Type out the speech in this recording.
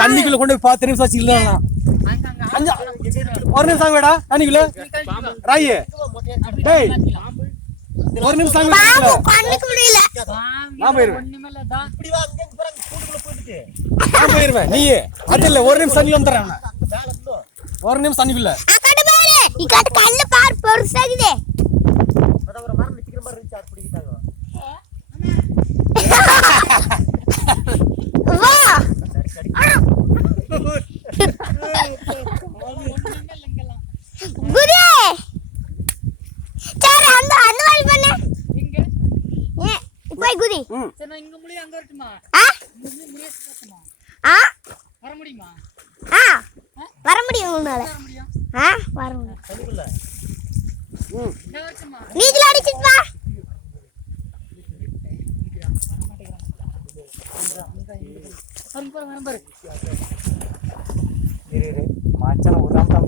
தண்ணிக்குள்ள கொண்டு போய் 10 நிமிஷம் வச்சுக்கலாம். ஒரு நிமிஷம் வேடா தண்ணிக்குள்ள ராயே டேய் ஒரு நிமிஷம் நான் போயிருவேன். நீ அது இல்ல ஒரு நிமிஷம் தண்ணி வந்துடுறேன். ஒரு நிமிஷம் தண்ணிக்குள்ள வர முடியும் நீச்சல் அடிச்சிட்டு வா. மாச்சான ஒரு நாள் தான்